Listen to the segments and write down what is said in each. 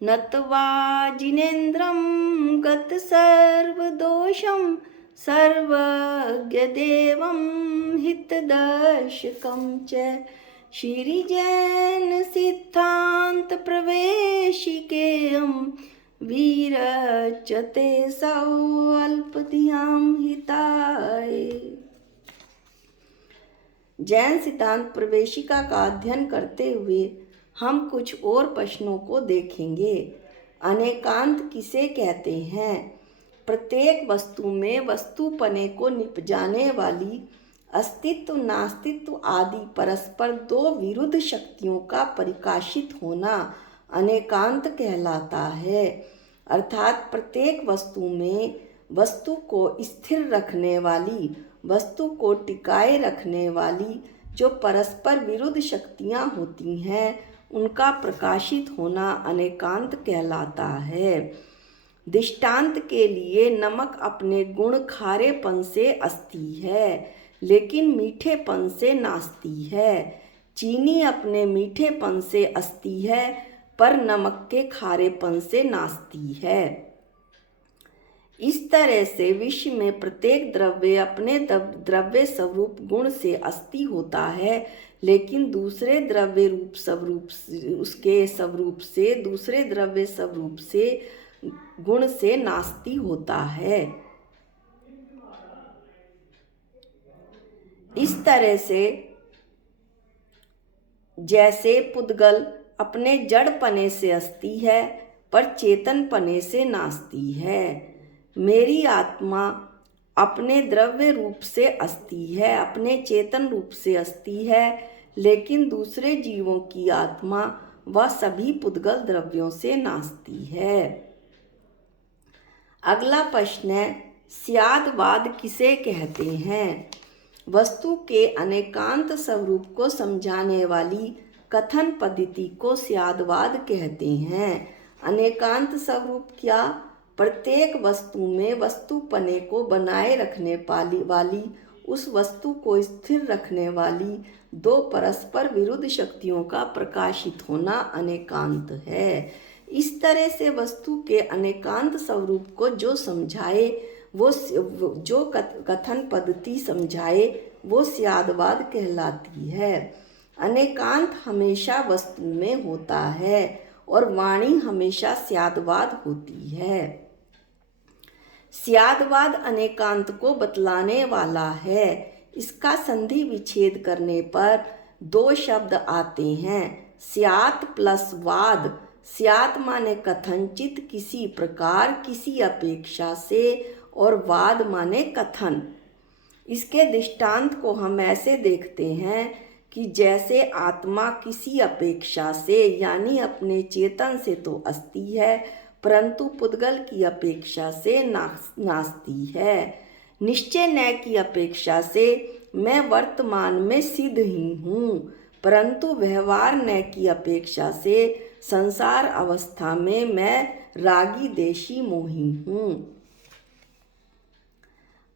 नत्वा जिनेन्द्रं गतसर्वदोषं सर्वज्ञदेवं हितदर्शकं च श्रीजैनसिद्धान्तप्रवेशिकेयं विरचते सौअल्पधियां हिताय। जैन सिद्धांत प्रवेशिका का अध्ययन करते हुए हम कुछ और प्रश्नों को देखेंगे। अनेकांत किसे कहते हैं? प्रत्येक वस्तु में वस्तुपने को निपजाने वाली अस्तित्व, नास्तित्व आदि परस्पर दो विरुद्ध शक्तियों का परिकाशित होना अनेकांत कहलाता है। अर्थात प्रत्येक वस्तु में वस्तु को स्थिर रखने वाली, वस्तु को टिकाए रखने वाली जो परस्पर विरुद्ध शक्तियाँ होती हैं, उनका प्रकाशित होना अनेकांत कहलाता है। दृष्टांत के लिए नमक अपने गुण खारेपन से अस्ती है, लेकिन मीठेपन से नाचती है। चीनी अपने मीठेपन से अस्ती है, पर नमक के खारेपन से नाचती है। इस तरह से विश्व में प्रत्येक द्रव्य अपने द्रव्य स्वरूप गुण से अस्ति होता है, लेकिन दूसरे द्रव्य रूप स्वरूप उसके स्वरूप से, दूसरे द्रव्य स्वरूप से गुण से नास्ति होता है। इस तरह से जैसे पुद्गल अपने जड़पने से अस्ति है, पर चेतनपने से नाचती है। मेरी आत्मा अपने द्रव्य रूप से अस्ति है, अपने चेतन रूप से अस्ति है, लेकिन दूसरे जीवों की आत्मा वह सभी पुद्गल द्रव्यों से नाचती है। अगला प्रश्न है, स्यादवाद किसे कहते हैं? वस्तु के अनेकांत स्वरूप को समझाने वाली कथन पद्धति को स्यादवाद कहते हैं। अनेकांत स्वरूप क्या? प्रत्येक वस्तु में वस्तुपने को बनाए रखने वाली, उस वस्तु को स्थिर रखने वाली दो परस्पर विरुद्ध शक्तियों का प्रकाशित होना अनेकांत है। इस तरह से वस्तु के अनेकांत स्वरूप को जो समझाए, वो जो कथन पद्धति समझाए, वो स्यादवाद कहलाती है। अनेकांत हमेशा वस्तु में होता है और वाणी हमेशा स्यादवाद होती है। स्यादवाद अनेकांत को बतलाने वाला है। इसका संधि विच्छेद करने पर दो शब्द आते हैं, स्यात् प्लस वाद। स्यात् माने कथनचित, किसी प्रकार, किसी अपेक्षा से, और वाद माने कथन। इसके दृष्टांत को हम ऐसे देखते हैं कि जैसे आत्मा किसी अपेक्षा से, यानी अपने चेतन से तो अस्ति है, परंतु पुद्गल की अपेक्षा से नास्ती है। निश्चय न्याय की अपेक्षा से मैं वर्तमान में सिद्ध ही हूँ, परंतु व्यवहार न्याय की अपेक्षा से संसार अवस्था में मैं रागी देशी मोही हूँ।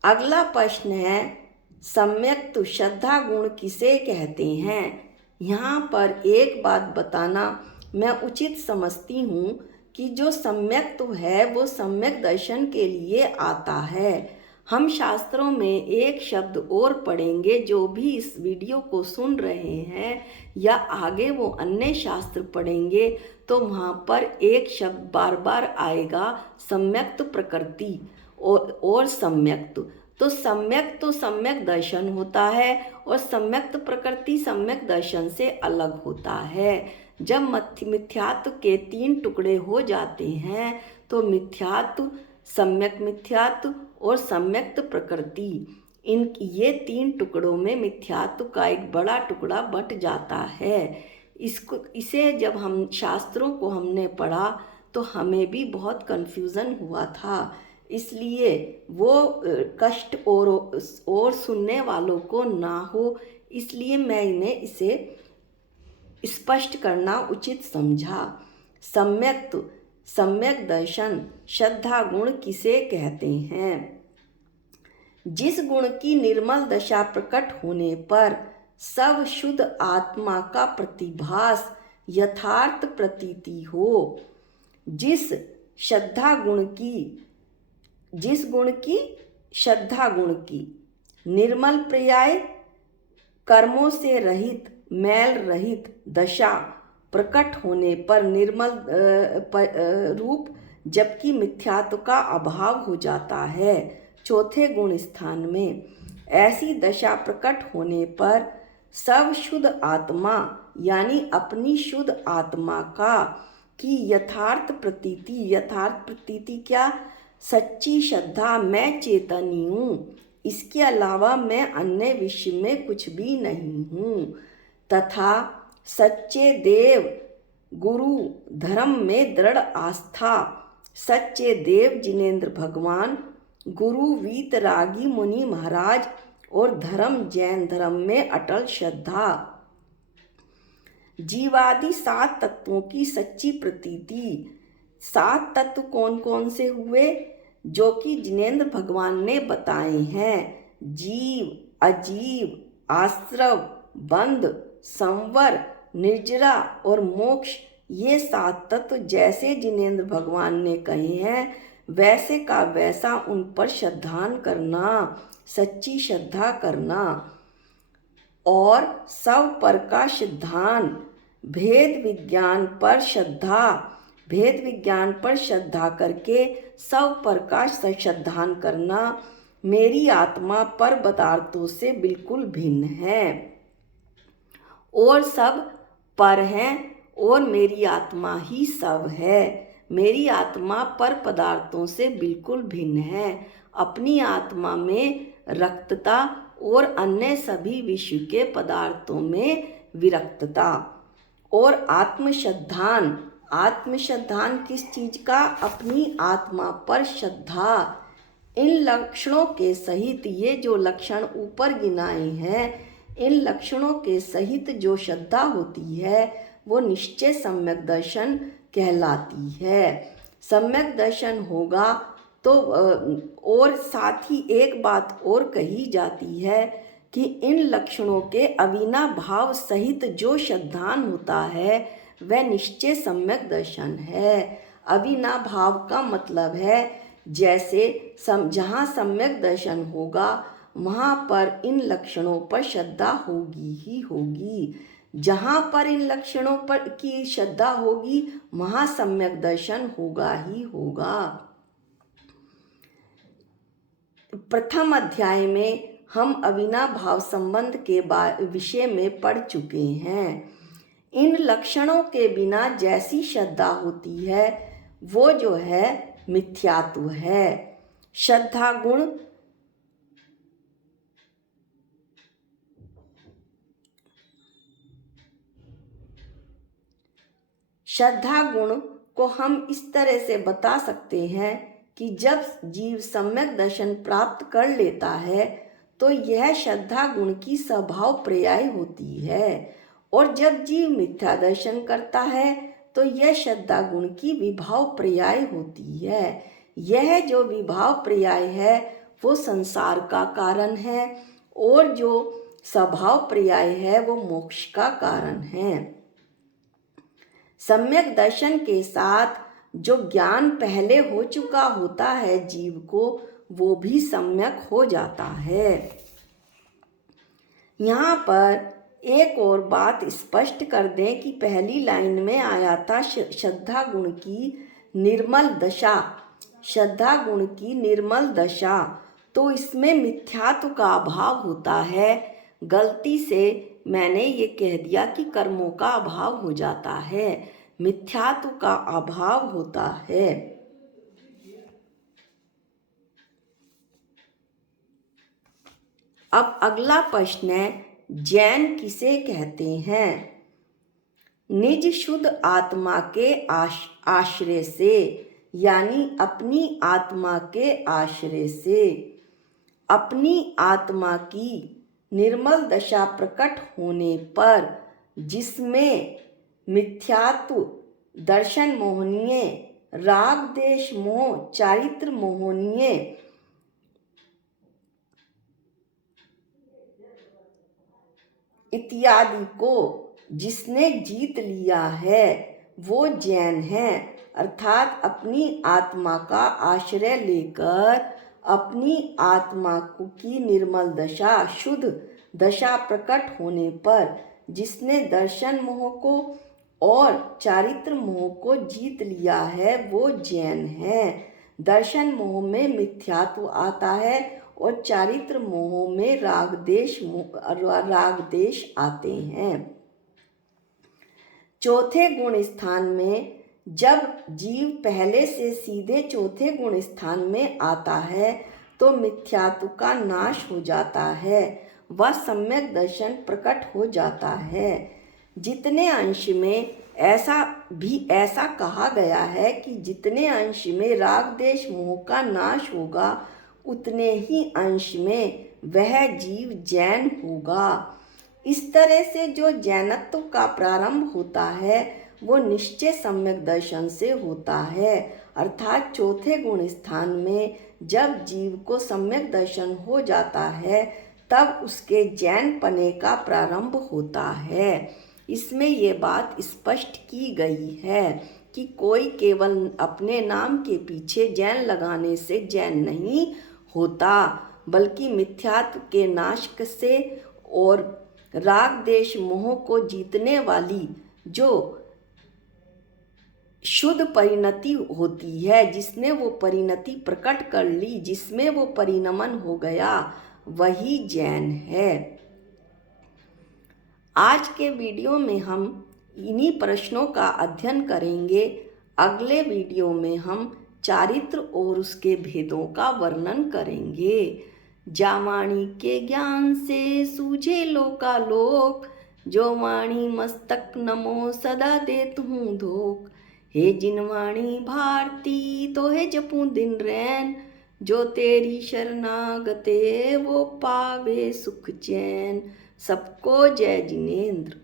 अगला प्रश्न है, सम्यक्त श्रद्धा गुण किसे कहते हैं? यहाँ पर एक बात बताना मैं उचित समझती हूँ कि जो सम्यक्त है वो सम्यक दर्शन के लिए आता है। हम शास्त्रों में एक शब्द और पढ़ेंगे। जो भी इस वीडियो को सुन रहे हैं या आगे वो अन्य शास्त्र पढ़ेंगे, तो वहाँ पर एक शब्द बार बार आएगा, सम्यक्त प्रकृति और सम्यक्त। तो सम्यक दर्शन होता है, और सम्यक्त प्रकृति सम्यक दर्शन से अलग होता है। जब मिथ्यात्व के तीन टुकड़े हो जाते हैं, तो मिथ्यात्व, सम्यक मिथ्यात्व और सम्यक्त प्रकृति, ये तीन टुकड़ों में मिथ्यात्व का एक बड़ा टुकड़ा बट जाता है। इसे जब हम शास्त्रों को हमने पढ़ा तो हमें भी बहुत कन्फ्यूज़न हुआ था। इसलिए वो कष्ट और सुनने वालों को ना हो, इसलिए मैंने इसे स्पष्ट करना उचित समझा। सम्यक दर्शन श्रद्धा गुण किसे कहते हैं? जिस गुण की निर्मल दशा प्रकट होने पर सब शुद्ध आत्मा का प्रतिभास यथार्थ प्रतीति हो, जिस श्रद्धा गुण की जिस गुण की श्रद्धा गुण की निर्मल पर्याय कर्मों से रहित मैल रहित दशा प्रकट होने पर निर्मल रूप, जबकि मिथ्यात्व का अभाव हो जाता है। चौथे गुण स्थान में ऐसी दशा प्रकट होने पर सब शुद्ध आत्मा यानी अपनी शुद्ध आत्मा का की यथार्थ प्रतीति क्या? सच्ची श्रद्धा, मैं चेतनी हूँ, इसके अलावा मैं अन्य विश्व में कुछ भी नहीं हूँ, तथा सच्चे देव गुरु धर्म में दृढ़ आस्था, सच्चे देव जिनेंद्र भगवान, गुरु वीतरागी मुनि महाराज और धर्म जैन धर्म में अटल श्रद्धा, जीवादि 7 तत्वों की सच्ची प्रतीति। 7 तत्व कौन कौन से हुए जो कि जिनेंद्र भगवान ने बताए हैं? जीव, अजीव, आश्रव, बंध, संवर, निर्जरा और मोक्ष। ये 7 तत्व जैसे जिनेंद्र भगवान ने कहे हैं वैसे का वैसा उन पर श्रद्धान करना, सच्ची श्रद्धा करना। और सब पर का सिद्धांत, भेद विज्ञान पर श्रद्धा करके सब पर का श्रद्धान करना। मेरी आत्मा पर पदार्थों से बिल्कुल भिन्न है और सब पर हैं और मेरी आत्मा ही सब है। मेरी आत्मा पर पदार्थों से बिल्कुल भिन्न है। अपनी आत्मा में रक्तता और अन्य सभी विश्व के पदार्थों में विरक्तता। और आत्मश्रद्धान किस चीज का? अपनी आत्मा पर श्रद्धा। इन लक्षणों के सहित, ये जो लक्षण ऊपर गिनाए हैं, इन लक्षणों के सहित जो श्रद्धा होती है वो निश्चय सम्यक दर्शन कहलाती है। सम्यक दर्शन होगा तो और साथ ही एक बात और कही जाती है कि इन लक्षणों के अविनाभाव सहित जो श्रद्धान होता है वह निश्चय सम्यक दर्शन है। अविनाभाव का मतलब है जैसे जहाँ सम्यक दर्शन होगा वहाँ पर इन लक्षणों पर श्रद्धा होगी ही होगी। जहाँ पर इन लक्षणों पर की श्रद्धा होगी वहाँ सम्यक दर्शन होगा ही होगा। प्रथम अध्याय में हम अविनाभाव संबंध के विषय में पढ़ चुके हैं। इन लक्षणों के बिना जैसी श्रद्धा होती है वो जो है मिथ्यात्व है। श्रद्धा गुण को हम इस तरह से बता सकते हैं कि जब जीव सम्यक दर्शन प्राप्त कर लेता है तो यह श्रद्धा गुण की स्वभाव पर्याय होती है, और जब जीव मिथ्या दर्शन करता है तो यह श्रद्धा गुण की विभाव पर्याय होती है। यह जो विभाव पर्याय है वो संसार का कारण है और जो स्वभाव पर्याय है वो मोक्ष का कारण है। सम्यक दर्शन के साथ जो ज्ञान पहले हो चुका होता है जीव को वो भी सम्यक हो जाता है। यहाँ पर एक और बात स्पष्ट कर दें कि पहली लाइन में आया था श्रद्धा गुण की निर्मल दशा, श्रद्धा गुण की निर्मल दशा, तो इसमें मिथ्यात्व का अभाव होता है। गलती से मैंने ये कह दिया कि कर्मों का अभाव हो जाता है, मिथ्यात्व का अभाव होता है। अब अगला प्रश्न है, जैन किसे कहते हैं? निज शुद्ध आत्मा के आश्रय से, यानी अपनी आत्मा के आश्रय से अपनी आत्मा की निर्मल दशा प्रकट होने पर जिसमें मिथ्यात्व, दर्शन मोहनीय, राग देश मोह, चारित्र मोहनीय इत्यादि को जिसने जीत लिया है वो जैन है। अर्थात अपनी आत्मा का आश्रय लेकर अपनी आत्मा की निर्मल दशा, शुद्ध दशा प्रकट होने पर जिसने दर्शन मोह को और चारित्र मोह को जीत लिया है वो जैन है। दर्शन मोह में मिथ्यात्व आता है और चारित्र मोह में राग देश आते हैं। चौथे गुण स्थान में जब जीव पहले से सीधे चौथे गुण स्थान में आता है तो मिथ्यात्व का नाश हो जाता है, वह सम्यक दर्शन प्रकट हो जाता है। जितने अंश में ऐसा कहा गया है कि जितने अंश में राग देश मोह का नाश होगा उतने ही अंश में वह जीव जैन होगा। इस तरह से जो जैनत्व का प्रारंभ होता है वो निश्चय सम्यक दर्शन से होता है, अर्थात चौथे गुण स्थान में जब जीव को सम्यक दर्शन हो जाता है तब उसके जैन पने का प्रारंभ होता है। इसमें ये बात स्पष्ट की गई है कि कोई केवल अपने नाम के पीछे जैन लगाने से जैन नहीं होता, बल्कि मिथ्यात्व के नाश से और राग देश मोह को जीतने वाली जो शुद्ध परिणति होती है, जिसने वो परिणति प्रकट कर ली, जिसमें वो परिणमन हो गया, वही जैन है। आज के वीडियो में हम इन्हीं प्रश्नों का अध्ययन करेंगे। अगले वीडियो में हम चारित्र और उसके भेदों का वर्णन करेंगे। जावाणी के ज्ञान से सूझे लोकालोक, जो वाणी मस्तक नमो सदा देत हूँ धोख। हे जिनवाणी भारती तो है जपूं दिन रैन, जो तेरी शरणागते वो पावे सुख चैन। सबको जय जिनेंद्र।